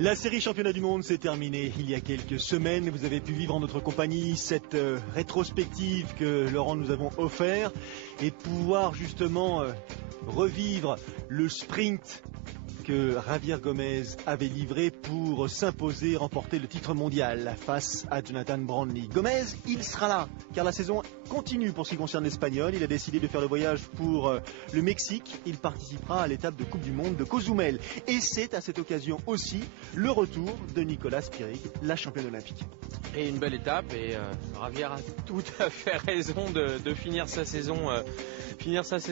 La série championnat du monde s'est terminée il y a quelques semaines. Vous avez pu vivre en notre compagnie cette rétrospective que Laurent nous avons offert et pouvoir justement revivre le sprint que Javier Gomez avait livré pour s'imposer, remporter le titre mondial face à Jonathan Brownlee. Gomez, il sera là, car la saison continue pour ce qui concerne l'Espagnol. Il a décidé de faire le voyage pour le Mexique. Il participera à l'étape de Coupe du Monde de Cozumel. Et c'est à cette occasion aussi le retour de Nicolas Spirig, la championne olympique. Et une belle étape, et Javier a tout à fait raison de finir sa saison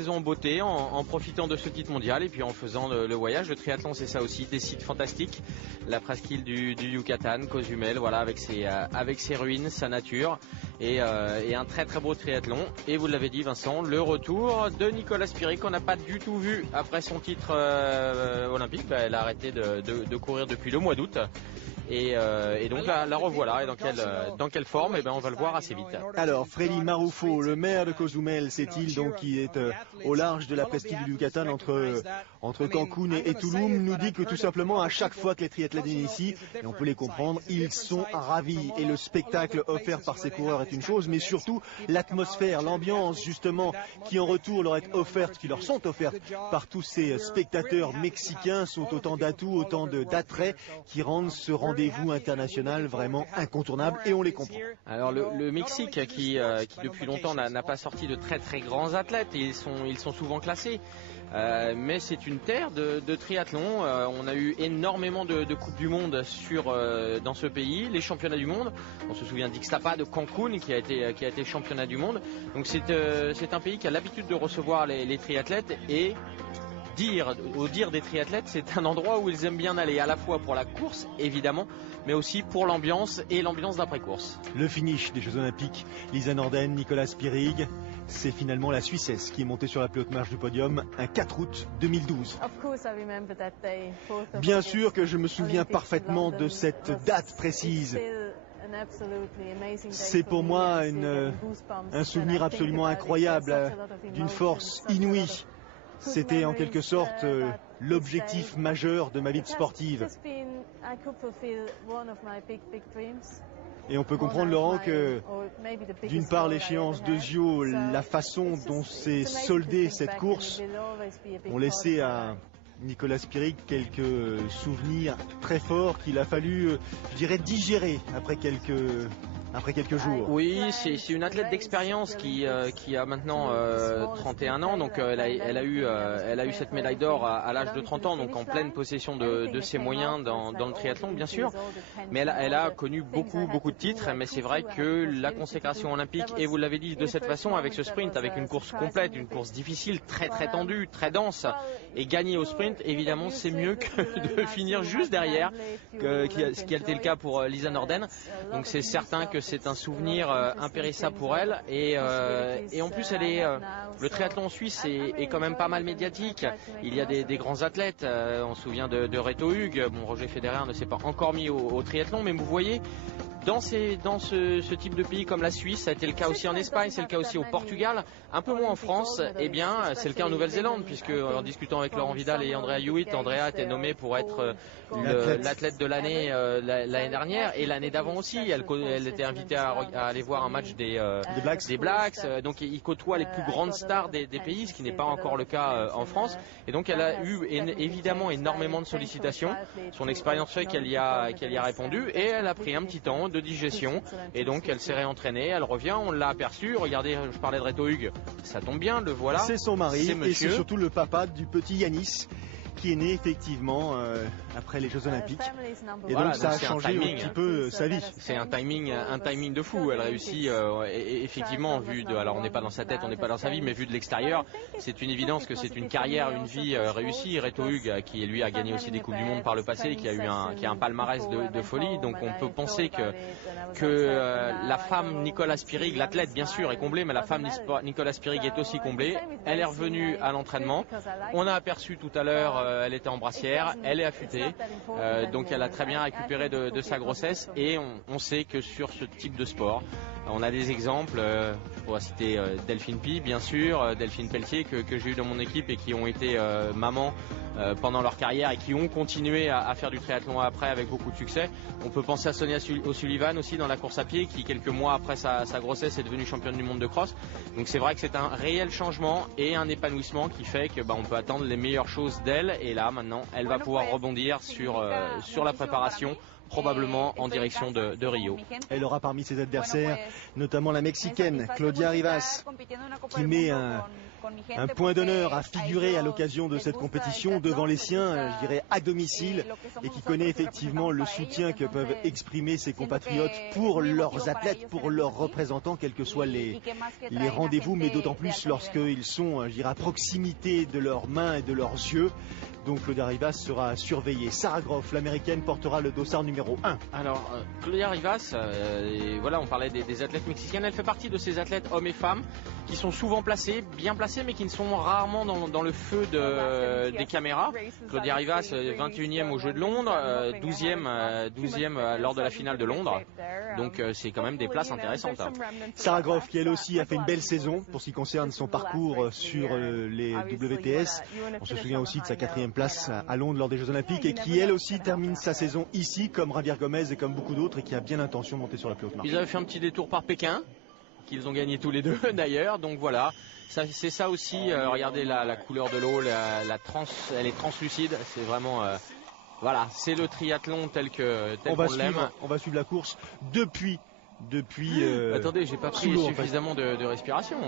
en beauté, en profitant de ce titre mondial et puis en faisant le voyage. Le triathlon, c'est ça aussi, des sites fantastiques, la presqu'île du Yucatan, Cozumel, voilà, avec ses ruines, sa nature et un très très beau triathlon. Et vous l'avez dit, Vincent, le retour de Nicolas Spirig qu'on n'a pas du tout vu après son titre olympique. Elle a arrêté de courir depuis le mois d'août. Et donc la revoilà. Et dans quelle forme? On va le voir assez vite. Alors, Freddy Marufo, le maire de Cozumel, cette île donc qui est au large de la presqu'île du Yucatan entre Cancun et Tulum, nous dit que tout simplement à chaque fois que les triathlètes viennent ici, et on peut les comprendre, ils sont ravis. Et le spectacle offert par ces coureurs est une chose, mais surtout l'atmosphère, l'ambiance justement qui en retour leur est offerte, qui leur sont offertes par tous ces spectateurs mexicains sont autant d'atouts, autant d'attraits qui rendent ce rendez-vous international vraiment incontournable, et on les comprend. Alors le Mexique qui depuis longtemps n'a pas sorti de très très grands athlètes, ils sont souvent classés. Mais c'est une terre de triathlon. On a eu énormément de Coupes du Monde dans ce pays, les championnats du monde. On se souvient d'Ixtapa, de Cancun qui a été championnat du monde. Donc c'est un pays qui a l'habitude de recevoir les triathlètes, et au dire des triathlètes, c'est un endroit où ils aiment bien aller, à la fois pour la course évidemment, mais aussi pour l'ambiance et l'ambiance d'après-course. Le finish des Jeux Olympiques, Lisa Norden, Nicolas Spirig, c'est finalement la Suissesse qui est montée sur la plus haute marche du podium un 4 août 2012. Bien sûr que je me souviens parfaitement de cette date précise. C'est pour moi un souvenir absolument incroyable, d'une force inouïe. C'était en quelque sorte l'objectif majeur de ma vie de sportive. Et on peut comprendre, Laurent, que d'une part l'échéance de Zio, la façon dont s'est soldée cette course, ont laissé à Nicolas Spirig quelques souvenirs très forts qu'il a fallu, je dirais, digérer après quelques jours. Oui, c'est une athlète d'expérience qui a maintenant 31 ans, donc elle a eu cette médaille d'or à l'âge de 30 ans, donc en pleine possession de ses moyens dans le triathlon bien sûr, mais elle a connu beaucoup de titres, mais c'est vrai que la consécration olympique, et vous l'avez dit de cette façon, avec ce sprint, avec une course complète, une course difficile, très tendue, très dense, et gagner au sprint, évidemment c'est mieux que de finir juste derrière, ce qui a été le cas pour Lisa Norden. Donc c'est certain que c'est un souvenir impérissable pour elle, et en plus le triathlon en Suisse est quand même pas mal médiatique. Il y a des grands athlètes, on se souvient de Reto Hug. Bon, Roger Federer ne s'est pas encore mis au triathlon, mais vous voyez, dans ce type de pays comme la Suisse, ça a été le cas aussi en Espagne, c'est le cas aussi au Portugal, un peu moins en France, c'est le cas en Nouvelle-Zélande, puisque en discutant avec Laurent Vidal et Andrea Hewitt, Andrea était nommée pour être l'athlète de l'année l'année dernière, et l'année d'avant aussi. Elle était invitée à aller voir un match des Blacks, donc il côtoie les plus grandes stars des pays, ce qui n'est pas encore le cas en France, et donc elle a eu évidemment énormément de sollicitations. Son expérience fait qu'elle y a répondu, et elle a pris un petit temps de digestion, et donc elle s'est réentraînée, elle revient, on l'a aperçu. Regardez, je parlais de Reto Hug, ça tombe bien, le voilà. C'est son mari, et c'est surtout le papa du petit Yanis, qui est né effectivement après les Jeux Olympiques, et voilà, donc ça a changé un petit peu sa vie. C'est un timing de fou. Elle réussit effectivement, alors on n'est pas dans sa tête, on n'est pas dans sa vie, mais vu de l'extérieur, c'est une évidence que c'est une carrière, une vie réussie. Reto Hug, qui lui a gagné aussi des Coupes du Monde par le passé, qui a un palmarès de folie, donc on peut penser que la femme Nicolas Spirig, l'athlète bien sûr est comblée, mais la femme Nicolas Spirig est aussi comblée. Elle est revenue à l'entraînement, on a aperçu tout à l'heure, elle était en brassière, elle est affûtée, donc elle a très bien récupéré de sa grossesse, et on sait que sur ce type de sport, On a des exemples, je pourrais citer Delphine Pi, bien sûr, Delphine Pelletier que j'ai eu dans mon équipe et qui ont été mamans pendant leur carrière et qui ont continué à faire du triathlon après avec beaucoup de succès. On peut penser à Sonia O'Sullivan aussi dans la course à pied qui quelques mois après sa grossesse est devenue championne du monde de cross. Donc c'est vrai que c'est un réel changement et un épanouissement qui fait que on peut attendre les meilleures choses d'elle et là maintenant elle va pouvoir rebondir sur la préparation, probablement en direction de Rio. Elle aura parmi ses adversaires notamment la Mexicaine Claudia Rivas qui met un point d'honneur à figurer à l'occasion de cette compétition devant les siens, je dirais à domicile, et qui connaît effectivement le soutien que peuvent exprimer ses compatriotes pour leurs athlètes, pour leurs représentants, quels que soient les rendez-vous, mais d'autant plus lorsqu'ils sont, je dirais, à proximité de leurs mains et de leurs yeux. Donc Claudia Rivas sera surveillée. Sarah Groff, l'américaine, portera le dossard numéro 1. Alors Claudia Rivas, voilà, on parlait des athlètes mexicaines, elle fait partie de ces athlètes hommes et femmes qui sont souvent placés, bien placés, mais qui ne sont rarement dans le feu des caméras. Claudia Rivas, 21e aux Jeux de Londres, 12e lors de la finale de Londres. Donc c'est quand même des places intéressantes. Sarah Groff qui elle aussi a fait une belle saison pour ce qui concerne son parcours sur les WTS. On se souvient aussi de sa 4e place à Londres lors des Jeux Olympiques et qui elle aussi termine sa saison ici comme Javier Gomez et comme beaucoup d'autres et qui a bien l'intention de monter sur la plus haute marche. Ils avaient fait un petit détour par Pékin qu'ils ont gagné tous les deux d'ailleurs, donc voilà. C'est ça aussi, regardez la couleur de l'eau, elle est translucide, c'est vraiment voilà, c'est le triathlon tel qu'on l'aime. On va suivre la course depuis attendez, j'ai pas pris suffisamment de respiration.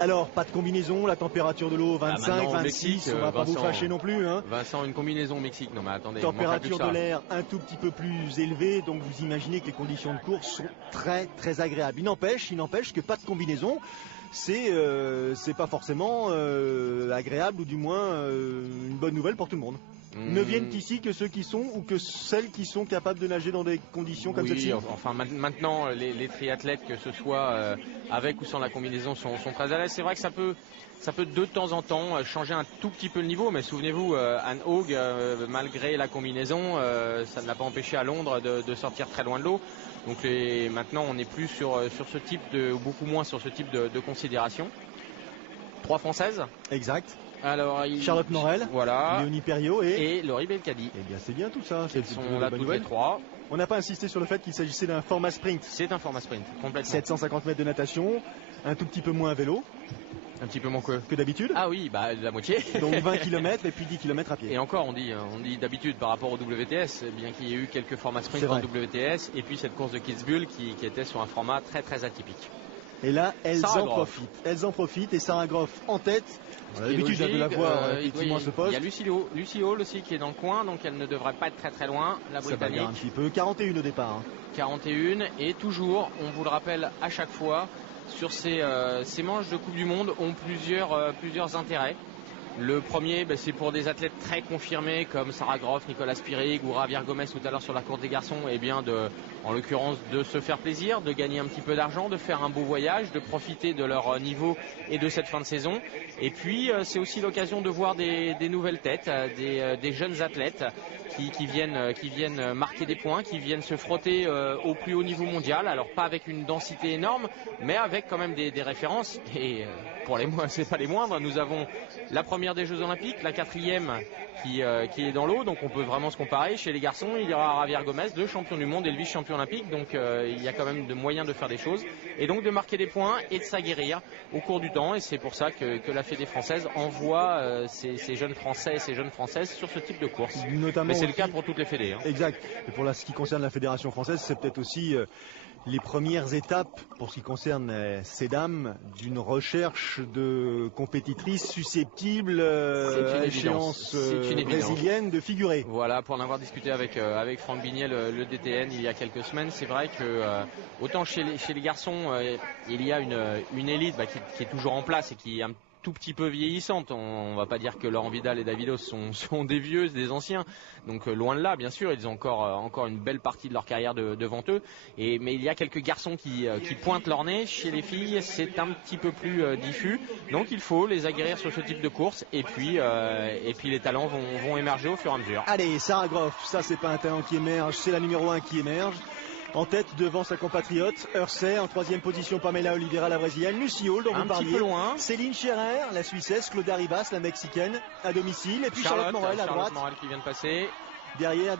Alors, pas de combinaison, la température de l'eau 25, 26, Mexique, on va pas vous fâcher non plus. Hein. Vincent, une combinaison au Mexique, non mais attendez. Température de l'air un tout petit peu plus élevée, donc vous imaginez que les conditions de course sont très très agréables. Il n'empêche que pas de combinaison, c'est pas forcément agréable ou du moins une bonne nouvelle pour tout le monde. Ne viennent ici que ceux qui sont ou que celles qui sont capables de nager dans des conditions comme celle-ci. Enfin maintenant les triathlètes, que ce soit avec ou sans la combinaison, sont très à l'aise. C'est vrai que ça peut de temps en temps changer un tout petit peu le niveau, mais souvenez-vous, Anne Haug, malgré la combinaison, ça ne l'a pas empêché à Londres de sortir très loin de l'eau. Donc maintenant on n'est plus sur ce type beaucoup moins sur ce type de considération. 3 Françaises. Exact. Alors, Charlotte Morel, voilà, Léonie Perriot et Laurie Belkadi. Eh bien c'est bien tout ça. Elles sont là toutes les 3. On n'a pas insisté sur le fait qu'il s'agissait d'un format sprint. C'est un format sprint, complètement. 750 mètres de natation, un tout petit peu moins à vélo. Un petit peu moins que d'habitude. Ah oui, la moitié. Donc 20 km et puis 10 km à pied. Et encore, on dit d'habitude par rapport au WTS, bien qu'il y ait eu quelques formats sprint dans le WTS, et puis cette course de Kitzbühel qui était sur un format très très atypique. Et là, elles en profitent et Sarah Groff en tête. On a l'habitude de la voir effectivement à ce poste. Il y a Lucy Hall aussi qui est dans le coin, donc elle ne devrait pas être très très loin, la Britannique. Ça va un petit peu. 41 au départ. Hein. 41 et toujours, on vous le rappelle à chaque fois, sur ces manches de Coupe du Monde ont plusieurs intérêts. Le premier, c'est pour des athlètes très confirmés comme Sarah Groff, Nicolas Spirig ou Javier Gomez tout à l'heure sur la course des garçons, et bien en l'occurrence de se faire plaisir, de gagner un petit peu d'argent, de faire un beau voyage, de profiter de leur niveau et de cette fin de saison. Et puis c'est aussi l'occasion de voir des nouvelles têtes, des jeunes athlètes qui viennent marquer des points, qui viennent se frotter au plus haut niveau mondial. Alors pas avec une densité énorme, mais avec quand même des références. Et pour c'est pas les moindres, nous avons la première des Jeux Olympiques, la 4e qui est dans l'eau, donc on peut vraiment se comparer. Chez les garçons, il y aura Javier Gomez, le champion du monde et le vice-champion olympique, donc il y a quand même de moyens de faire des choses et donc de marquer des points et de s'aguerrir au cours du temps, et c'est pour ça que la Fédé française envoie ces jeunes Français et ces jeunes Françaises sur ce type de course. Mais c'est le cas pour toutes les fédés. Hein. Exact. Et pour ce qui concerne la Fédération française, c'est peut-être aussi les premières étapes pour ce qui concerne ces dames d'une recherche de compétitrices susceptibles à l'échéance brésilienne de figurer. Voilà, pour en avoir discuté avec Franck Bignet, le DTN, il y a quelques semaines, c'est vrai que autant chez les garçons, il y a une élite qui est toujours en place et qui est un tout petit peu vieillissante. On va pas dire que Laurent Vidal et Davidos sont des vieux, des anciens. Donc loin de là, bien sûr, ils ont encore une belle partie de leur carrière devant eux. Mais il y a quelques garçons qui pointent leur nez. Chez les filles, c'est un petit peu plus diffus. Donc il faut les aguerrir sur ce type de course. Et puis les talents vont émerger au fur et à mesure. Allez, Sarah Groff, ça c'est pas un talent qui émerge, c'est la numéro 1 qui émerge. En tête devant sa compatriote Hersey, en 3e position Pamela Oliveira, la brésilienne, Lucy Hall dont vous parliez, petit peu loin. Céline Scherer, la Suissesse, Claudia Rivas, la Mexicaine, à domicile, et puis Charlotte Morel à droite. Morel qui vient de passer. Derrière.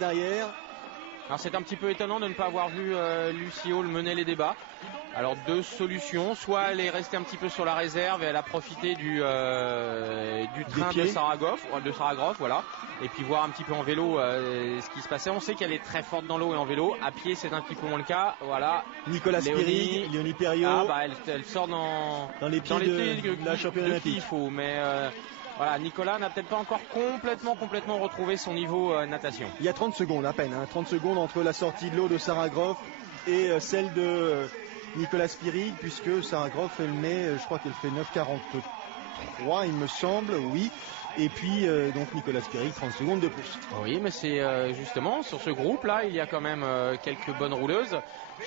Alors c'est un petit peu étonnant de ne pas avoir vu Lucy Hall mener les débats. Alors deux solutions, soit elle est restée un petit peu sur la réserve et elle a profité du train de Sarah Groff, voilà, et puis voir un petit peu en vélo ce qui se passait. On sait qu'elle est très forte dans l'eau et en vélo, à pied c'est un petit peu moins le cas, voilà. Nicolas Spirig, Léonie Perriot, elle sort dans les pieds de la championne olympique. Il faut, mais voilà, Nicolas n'a peut-être pas encore complètement retrouvé son niveau natation. Il y a 30 secondes à peine, 30 secondes entre la sortie de l'eau de Sarah Groff et celle de Nicolas Spirig, puisque Sarah Groff je crois qu'elle fait 9,43 il me semble, oui. Et puis donc Nicolas Spirig 30 secondes de plus. Oui, mais c'est justement sur ce groupe là il y a quand même quelques bonnes rouleuses.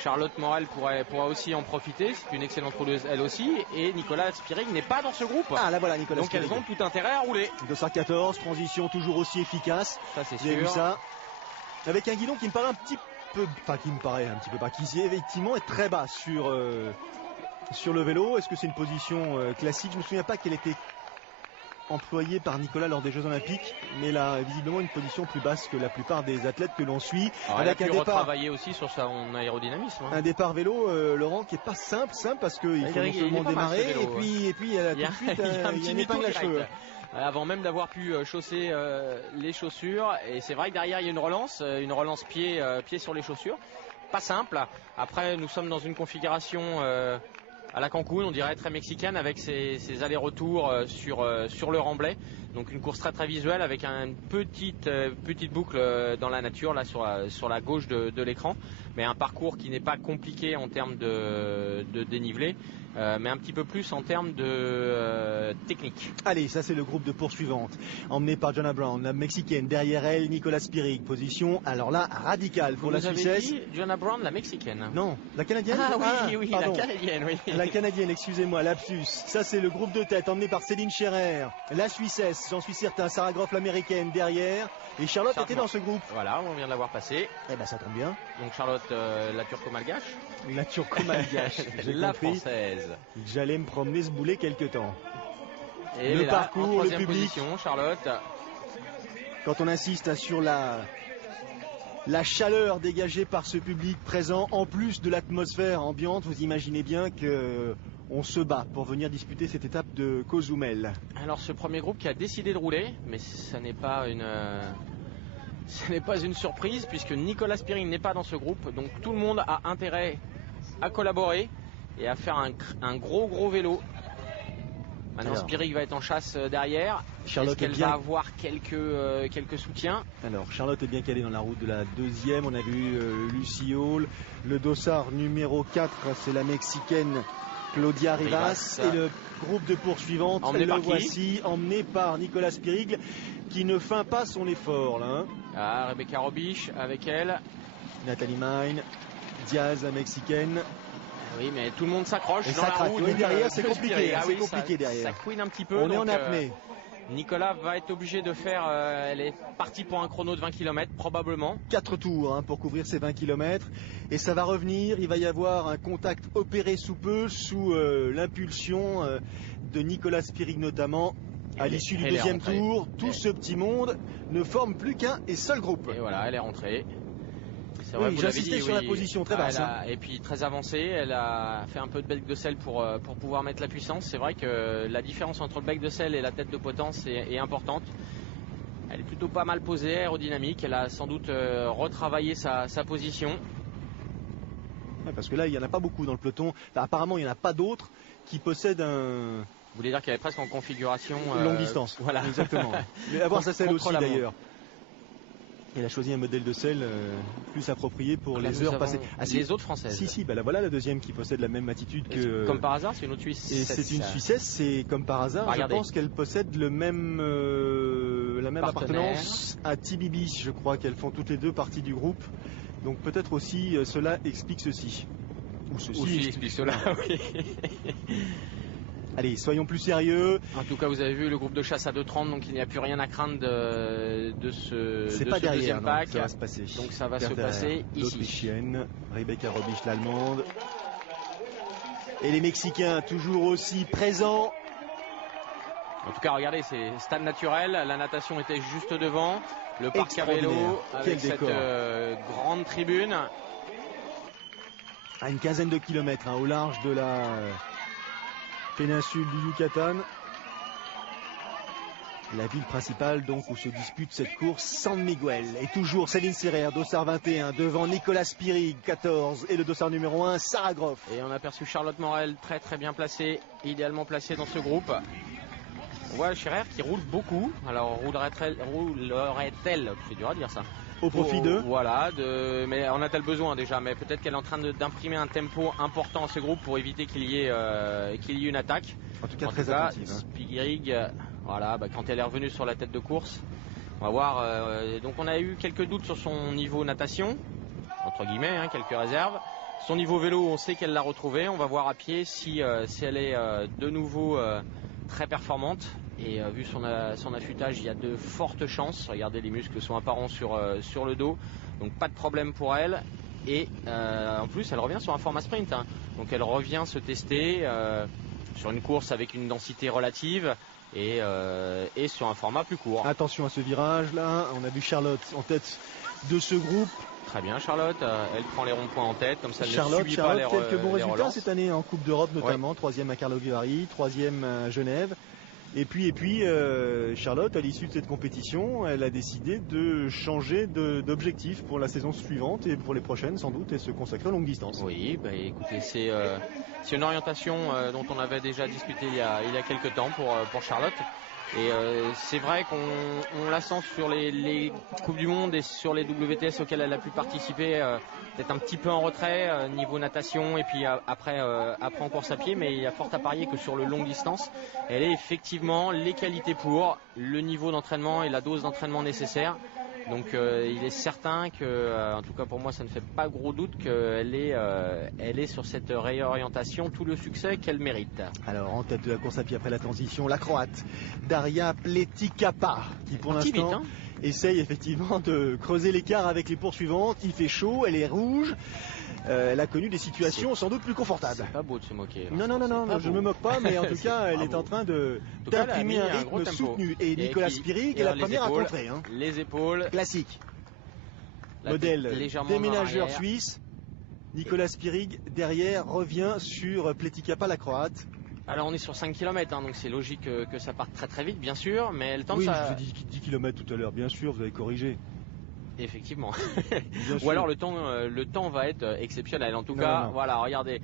Charlotte Morel pourrait aussi en profiter, c'est une excellente rouleuse elle aussi, et Nicolas Spirig n'est pas dans ce groupe. Ah là voilà Nicolas Spirig. Donc elles ont tout intérêt à rouler. 214, transition toujours aussi efficace. Ça c'est sûr. Vous avez vu ça. Avec un guidon qui me paraît un petit peu, qui effectivement est très bas sur le vélo. Est-ce que c'est une position classique? Je me souviens pas qu'elle était employée par Nicolas lors des Jeux Olympiques, mais là visiblement une position plus basse que la plupart des athlètes que l'on suit. Alors, avec un départ travailler aussi sur son aérodynamisme. Un départ vélo, Laurent, qui est pas simple parce qu'il faut non seulement démarrer et puis elle a tout de suite il y a une épingle à cheveux. Avant même d'avoir pu chausser les chaussures, et c'est vrai que derrière il y a une relance pied sur les chaussures, pas simple. Après nous sommes dans une configuration à la Cancun, on dirait très mexicaine, avec ses allers-retours sur le remblai. Donc une course très visuelle avec une petite boucle dans la nature là sur la gauche de l'écran, mais un parcours qui n'est pas compliqué en termes de dénivelé, mais un petit peu plus en termes de technique. Allez, ça c'est le groupe de poursuivantes, emmené par Jonna Brown, la mexicaine. Derrière elle, Nicolas Spirig. Position, alors là, radicale pour la Suissesse. Vous avez dit Jonna Brown, la mexicaine? Non, la canadienne. Oui, pardon. La canadienne, oui. La canadienne, excusez-moi, lapsus. Ça c'est le groupe de tête, emmené par Céline Scherer. La Suissesse, j'en suis certain, Sarah Groff, l'américaine, derrière. Et Charlotte était dans ce groupe. Voilà, on vient de la voir passer. Eh ben ça tombe bien. Donc Charlotte, la turco-malgache. La turco-malgache. La française. J'allais me promener ce boulet quelque temps. Et le parcours, le public. Position, Charlotte. Quand on insiste sur la chaleur dégagée par ce public présent, en plus de l'atmosphère ambiante, vous imaginez bien que on se bat pour venir disputer cette étape de Cozumel. Alors ce premier groupe qui a décidé de rouler, mais ce n'est pas une surprise puisque Nicolas Spirig n'est pas dans ce groupe, donc tout le monde a intérêt à collaborer et à faire un gros vélo. Maintenant Spirig va être en chasse derrière. Est-ce qu'elle va avoir quelques soutiens? Alors Charlotte est bien calée dans la route de la deuxième. On a vu Lucy Hall. Le dossard numéro 4, c'est la mexicaine Claudia Rivas. Et le groupe de poursuivantes, voici, emmené par Nicolas Spirig, qui ne feint pas son effort là. Rebecca Robisch avec elle. Nathalie Mine, Diaz, la mexicaine. Oui, mais tout le monde s'accroche dans la roue. Oui, derrière, c'est compliqué. C'est compliqué derrière. Ça couine un petit peu. On est en apnée. Nicolas va être obligé de faire. Elle est partie pour un chrono de 20 km, probablement. 4 tours pour couvrir ces 20 km. Et ça va revenir. Il va y avoir un contact opéré sous peu, sous l'impulsion de Nicolas Spirig notamment. À l'issue du deuxième tour, tout ce petit monde ne forme plus qu'un et seul groupe. Et voilà, elle est rentrée. Oui, j'insistais sur la position très basse. Et puis très avancée, elle a fait un peu de bec de sel pour pouvoir mettre la puissance. C'est vrai que la différence entre le bec de sel et la tête de potence est importante. Elle est plutôt pas mal posée, aérodynamique. Elle a sans doute retravaillé sa position. Ouais, parce que là, il n'y en a pas beaucoup dans le peloton. Enfin, apparemment, il n'y en a pas d'autres qui possèdent un... Vous voulez dire qu'elle est presque en configuration... longue distance. Voilà. Exactement. Mais avoir sa selle aussi d'ailleurs. Elle a choisi un modèle de selle plus approprié pour les heures passées. Les autres françaises. Si, bah là voilà la deuxième qui possède la même attitude que... Comme par hasard, c'est une autre Suisse. Et c'est une Suissesse, c'est comme par hasard. Je pense qu'elle possède la même appartenance à Tibibi. Je crois qu'elles font toutes les deux partie du groupe. Donc peut-être aussi cela explique ceci. Ou ceci explique cela, oui. Allez, soyons plus sérieux. En tout cas, vous avez vu le groupe de chasse à 2,30, donc il n'y a plus rien à craindre de ce pas derrière, deuxième pack. ça va se passer. Donc ça va se passer ici. L'Autrichienne, Rebecca Robisch, l'Allemande. Et les Mexicains toujours aussi présents. En tout cas, regardez, c'est stade naturel. La natation était juste devant. Le parc à vélo avec cette grande tribune. À une quinzaine de kilomètres au large de la péninsule du Yucatan. La ville principale donc où se dispute cette course, San Miguel. Et toujours Céline Serrer, dossard 21, devant Nicolas Spirig, 14, et le dossard numéro 1, Sarah Groff. Et on a aperçu Charlotte Morel, très bien placée, idéalement placée dans ce groupe. On voit Scherer qui roule beaucoup. Alors roulerait-elle, c'est dur à dire ça. Au profit de Voilà, mais en a-t-elle besoin déjà? Mais peut-être qu'elle est en train d'imprimer un tempo important à ce groupe pour éviter qu'il y ait une attaque. En tout cas, très attentive. Spirig, voilà, quand elle est revenue sur la tête de course, on va voir. Donc on a eu quelques doutes sur son niveau natation, entre guillemets, quelques réserves. Son niveau vélo, on sait qu'elle l'a retrouvé. On va voir à pied si elle est de nouveau très performante. Et vu son affûtage, il y a de fortes chances. Regardez, les muscles sont apparents sur le dos. Donc pas de problème pour elle. Et en plus, elle revient sur un format sprint. Donc elle revient se tester sur une course avec une densité relative et sur un format plus court. Attention à ce virage là. On a vu Charlotte en tête de ce groupe. Très bien Charlotte, elle prend les ronds-points en tête, comme ça elle Charlotte, ne subit pas quelques bons résultats relances. cette année en Coupe d'Europe notamment, 3e à Karlovy, 3e à Genève. Et puis Charlotte, à l'issue de cette compétition, elle a décidé de changer d'objectif pour la saison suivante et pour les prochaines sans doute, et se consacrer aux longues distances. Oui, écoutez, c'est une orientation dont on avait déjà discuté il y a quelques temps pour Charlotte. Et c'est vrai qu'on la sent sur les Coupes du Monde et sur les WTS auxquelles elle a pu participer, peut-être un petit peu en retrait niveau natation et puis après en course à pied, mais il y a fort à parier que sur le longue distance, elle a effectivement les qualités pour, le niveau d'entraînement et la dose d'entraînement nécessaire. Donc il est certain que, en tout cas pour moi, ça ne fait pas gros doute qu'elle est sur cette réorientation, tout le succès qu'elle mérite. Alors en tête de la course à pied après la transition, la Croate Daria Pletikapa, qui pour l'instant essaye effectivement de creuser l'écart avec les poursuivantes. Il fait chaud, elle est rouge. Elle a connu des situations sans doute plus confortables. C'est pas beau de se moquer. Non, je ne me moque pas, mais en tout cas, elle est en train d'imprimer un rythme soutenu. Et Nicolas Spirig est la première à contrer. Les épaules. Classique. Modèle déménageur suisse. Nicolas Spirig, derrière, revient sur Pletikapa, la Croate. Alors on est sur 5 km, donc c'est logique que ça parte très vite, bien sûr. Mais elle tente je vous ai dit 10 km tout à l'heure, bien sûr, vous avez corrigé. Effectivement. Ou alors le temps va être exceptionnel. En tout cas, voilà, regardez.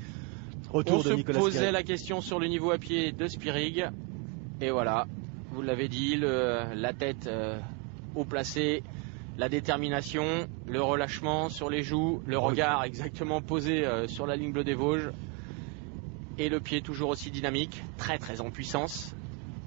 Retour de se Nicolas posait Spirig. la question sur le niveau à pied de Spirig. Et voilà, vous l'avez dit, la tête haut placée, la détermination, le relâchement sur les joues, le regard exactement posé sur la ligne bleue des Vosges. Et le pied toujours aussi dynamique, très en puissance.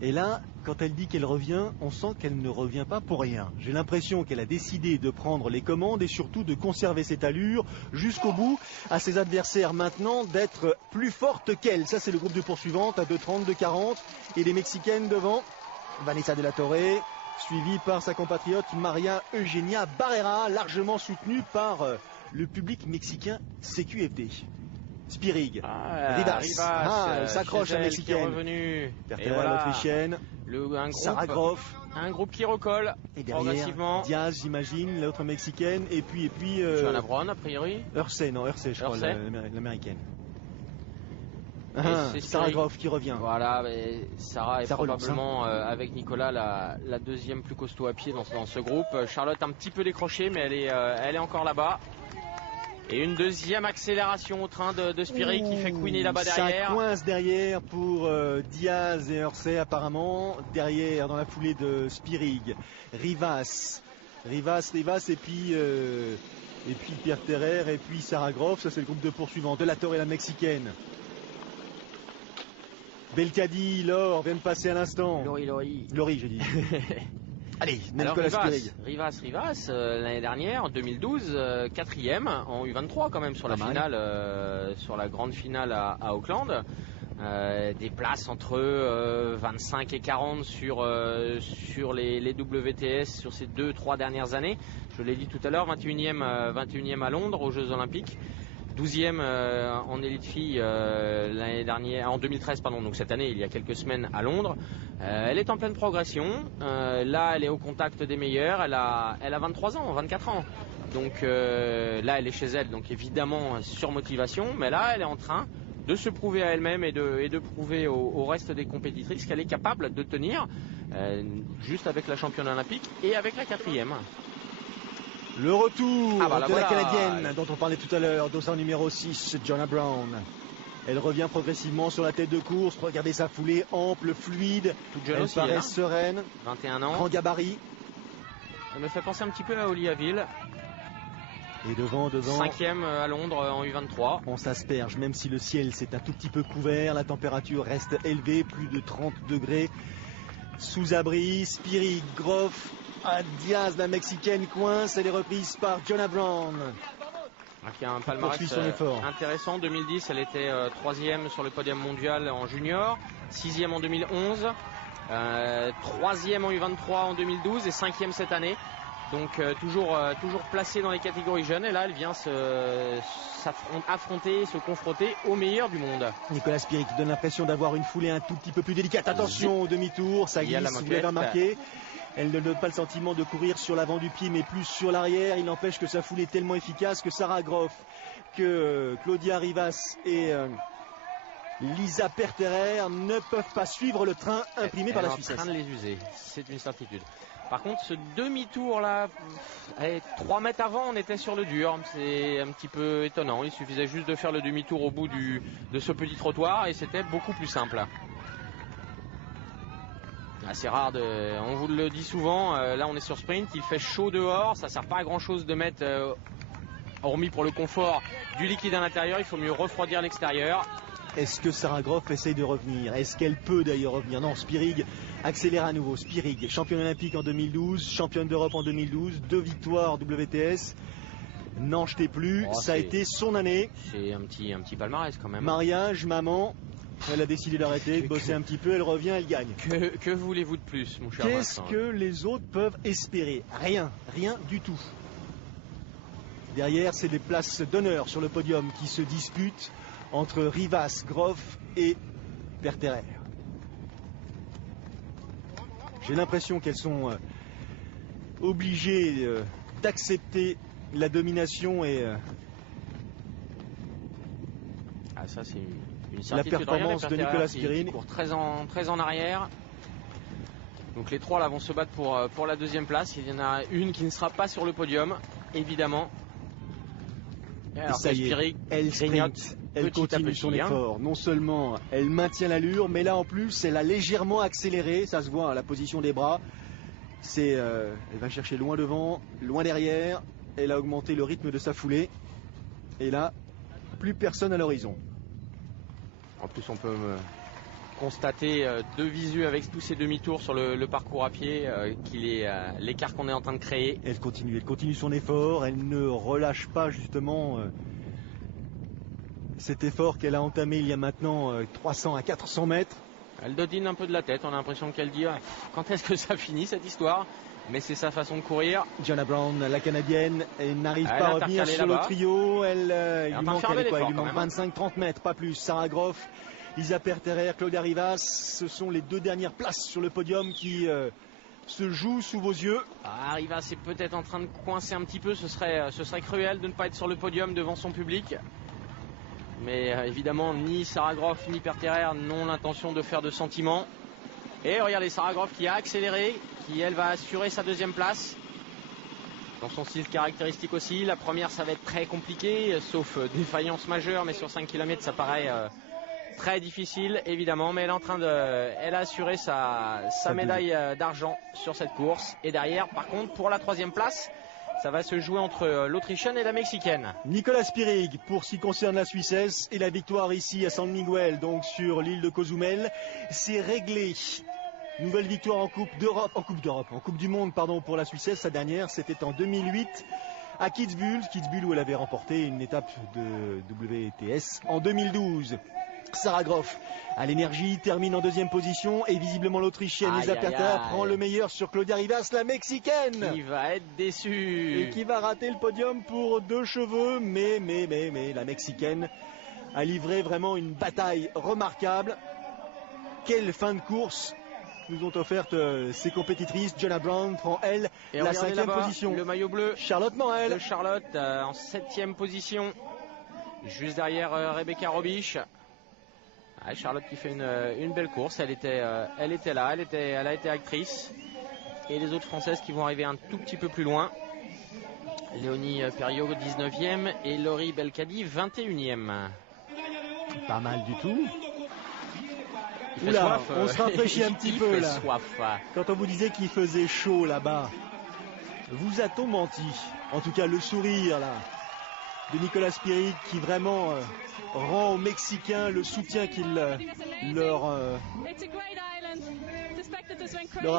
Et là, quand elle dit qu'elle revient, on sent qu'elle ne revient pas pour rien. J'ai l'impression qu'elle a décidé de prendre les commandes et surtout de conserver cette allure jusqu'au bout, à ses adversaires maintenant d'être plus forte qu'elle. Ça, c'est le groupe de poursuivantes à 2,30, 2,40. Et les Mexicaines devant, Vanessa de la Torre, suivie par sa compatriote Maria Eugenia Barrera, largement soutenue par le public mexicain CQFD. Spirig, Rivas, elle s'accroche la Mexicaine. L'Autrichienne, Sarah Groff. Un groupe qui recolle. Et derrière, Diaz, j'imagine, l'autre Mexicaine. Et puis Johanna Braun, a priori. Hersey, je crois, l'américaine. Sarah Groff qui revient. Voilà, Sarah est probablement avec Nicolas la deuxième plus costaud à pied dans ce groupe. Charlotte un petit peu décrochée, mais elle est encore là-bas. Et une deuxième accélération au train de Spirig qui fait couiner là-bas derrière. Ça coince derrière pour Diaz et Hersey apparemment. Derrière dans la foulée de Spirig. Rivas et puis Pierre Terrer et puis Sarah Groff. Ça c'est le groupe de poursuivants. De la Torre et la Mexicaine. Belkadi, Laure vient de passer à l'instant. Laurie, j'ai dit. Allez, Nicolas Spirig. Rivas, l'année dernière, en 2012, 4e en U23 quand même sur la finale, sur la grande finale à Auckland. Des places entre 25 et 40 sur les WTS sur ces 2-3 dernières années. Je l'ai dit tout à l'heure, 21e à Londres aux Jeux Olympiques, 12e en élite fille l'année dernière, en 2013 pardon, donc cette année, il y a quelques semaines à Londres. Elle est en pleine progression. Là, elle est au contact des meilleurs. Elle a 23 ans, 24 ans. Donc là, elle est chez elle, donc évidemment sur motivation, mais là, elle est en train de se prouver à elle-même et de prouver au reste des compétitrices qu'elle est capable de tenir juste avec la championne olympique et avec la 4e. Le retour de voilà. la Canadienne dont on parlait tout à l'heure, dossard numéro 6, Jonah Brown. Elle revient progressivement sur la tête de course. Regardez sa foulée ample, fluide. Toute jeune elle aussi, paraît sereine. 21 ans. Grand gabarit. Elle me fait penser un petit peu à Oliaville. Et devant. 5e à Londres en U23. On s'asperge, même si le ciel s'est un tout petit peu couvert. La température reste élevée, plus de 30 degrés. Sous abri, Spirig, Groff, Diaz, la Mexicaine coince. Elle est reprise par Jonah Brown. Qui a un palmarès intéressant. En 2010, elle était 3e sur le podium mondial en junior, 6e en 2011, 3e en U23 en 2012 et 5e cette année. Donc toujours placée dans les catégories jeunes. Et là, elle vient se confronter au meilleur du monde. Nicolas Spirig qui donne l'impression d'avoir une foulée un tout petit peu plus délicate. Attention au demi-tour, ça glisse, vous l'avez remarqué. Elle ne donne pas le sentiment de courir sur l'avant du pied, mais plus sur l'arrière. Il n'empêche que sa foulée est tellement efficace que Sarah Groff, que Claudia Rivas et Lisa Perterer ne peuvent pas suivre le train imprimé par la Suisse. Elle est en train de les user, c'est une certitude. Par contre, ce demi-tour là, 3 mètres avant, on était sur le dur. C'est un petit peu étonnant. Il suffisait juste de faire le demi-tour au bout de ce petit trottoir et c'était beaucoup plus simple. C'est rare, on vous le dit souvent, là on est sur sprint, il fait chaud dehors, ça sert pas à grand chose de mettre, hormis pour le confort, du liquide à l'intérieur, il faut mieux refroidir l'extérieur. Est-ce que Sarah Groff essaye de revenir? Est-ce qu'elle peut d'ailleurs revenir? Non, Spirig accélère à nouveau. Spirig, championne olympique en 2012, championne d'Europe en 2012, 2 victoires WTS. N'en jetez plus, ça a été son année. C'est un petit palmarès quand même. Mariage, maman. Elle a décidé d'arrêter, de bosser un petit peu, elle revient, elle gagne. Que voulez-vous de plus, mon cher Vincent? Vincent? Qu'est-ce que les autres peuvent espérer? Rien du tout. Derrière, c'est des places d'honneur sur le podium qui se disputent entre Rivas, Groff et Perterer. J'ai l'impression qu'elles sont obligées d'accepter la domination et ça c'est une la performance de Nicolas Spirig. Qui court très en arrière. Donc les trois là vont se battre pour la deuxième place. Il y en a une qui ne sera pas sur le podium, évidemment. Et alors, ça y est, elle sprint, elle continue son effort. Non seulement elle maintient l'allure, mais là en plus elle a légèrement accéléré. Ça se voit, la position des bras. Elle va chercher loin devant, loin derrière. Elle a augmenté le rythme de sa foulée. Et là, plus personne à l'horizon. En plus, on peut constater de visu avec tous ces demi-tours sur le parcours à pied qu'il est l'écart qu'on est en train de créer. Elle continue son effort. Elle ne relâche pas justement cet effort qu'elle a entamé il y a maintenant 300 à 400 mètres. Elle dodine un peu de la tête. On a l'impression qu'elle dit quand est-ce que ça finit cette histoire? Mais c'est sa façon de courir. Jonah Brown, la Canadienne, elle n'arrive pas à revenir sur le trio. Il lui manque 25-30 mètres, pas plus. Sarah Groff, Lisa Perterer, Claudia Rivas, ce sont les deux dernières places sur le podium qui se jouent sous vos yeux. Rivas est peut-être en train de coincer un petit peu. Ce serait cruel de ne pas être sur le podium devant son public. Mais évidemment, ni Sarah Groff ni Perterer n'ont l'intention de faire de sentiments. Et regardez Sarah Groff qui a accéléré, qui elle va assurer sa deuxième place. Dans son style caractéristique aussi. La première ça va être très compliqué, sauf défaillance majeure, mais sur 5 km ça paraît très difficile évidemment. Mais elle a assuré sa médaille d'argent sur cette course. Et derrière par contre pour la troisième place, ça va se jouer entre l'Autrichienne et la Mexicaine. Nicolas Spirig pour ce qui concerne la Suissesse et la victoire ici à San Miguel, donc sur l'île de Cozumel. C'est réglé. Nouvelle victoire en Coupe du Monde pardon, pour la Suissesse. Sa dernière c'était en 2008 à Kitzbühel où elle avait remporté une étape de WTS en 2012. Sarah Groff à l'énergie, termine en deuxième position et visiblement l'Autrichienne Lisa Perter prend le meilleur sur Claudia Rivas, la Mexicaine. Qui va être déçue. Et qui va rater le podium pour 2 cheveux, mais la Mexicaine a livré vraiment une bataille remarquable. Quelle fin de course nous ont offerte ces compétitrices. Jenna Brown prend elle la 5e position. Le maillot bleu. Charlotte Morel. Charlotte en 7e position. Juste derrière Rebecca Robisch. Charlotte qui fait une belle course. Elle était là. Elle a été actrice. Et les autres Françaises qui vont arriver un tout petit peu plus loin. Léonie Perriot 19e et Laurie Belkadi 21e. Pas mal du tout. Oula, on se rafraîchit un petit peu là. Quand on vous disait qu'il faisait chaud là-bas, vous a-t-on menti? En tout cas, le sourire là de Nicolas Spirig qui vraiment rend aux Mexicains le soutien qu'il leur a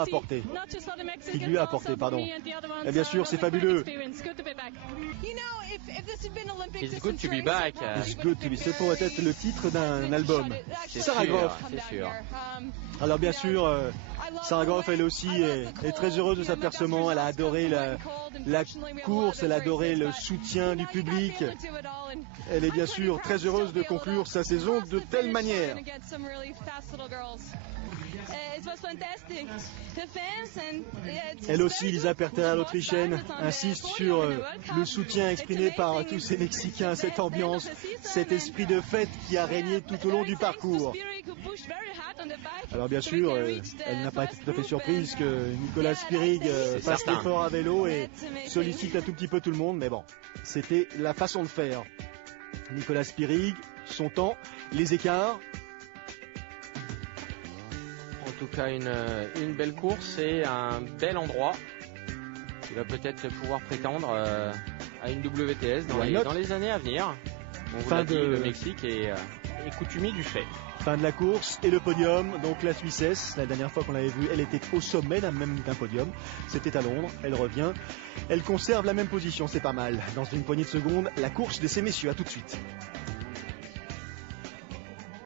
apporté. Qu'il lui a apporté, pardon. Et bien sûr, c'est fabuleux. It's good to be back. It's good to be. C'est pourrait être le titre d'un album. Sarah Groff. C'est sûr. Alors bien sûr, Sarah Groff elle aussi est très heureuse de sa performance. Elle a adoré la course, elle a adoré le soutien du public. Elle est bien sûr très heureuse de conclure sa saison de telle manière. Elle aussi, Lisa Perter, l'Autrichienne, insiste sur le soutien exprimé par tous ces Mexicains, cette ambiance, cet esprit de fête qui a régné tout au long du parcours. Alors bien sûr, elle n'a pas été tout à fait surprise que Nicolas Spirig fasse l'effort à vélo et sollicite un tout petit peu tout le monde, mais bon, c'était la façon de faire. Nicolas Spirig, son temps, les écarts. En tout cas, une belle course et un bel endroit qui va peut-être pouvoir prétendre à une WTS dans les années à venir. On vous l'a dit, le Mexique est coutumier du fait. Fin de la course et le podium, donc la Suissesse, la dernière fois qu'on l'avait vue, elle était au sommet même d'un podium, c'était à Londres, elle revient, elle conserve la même position, c'est pas mal. Dans une poignée de secondes, la course de ces messieurs, à tout de suite.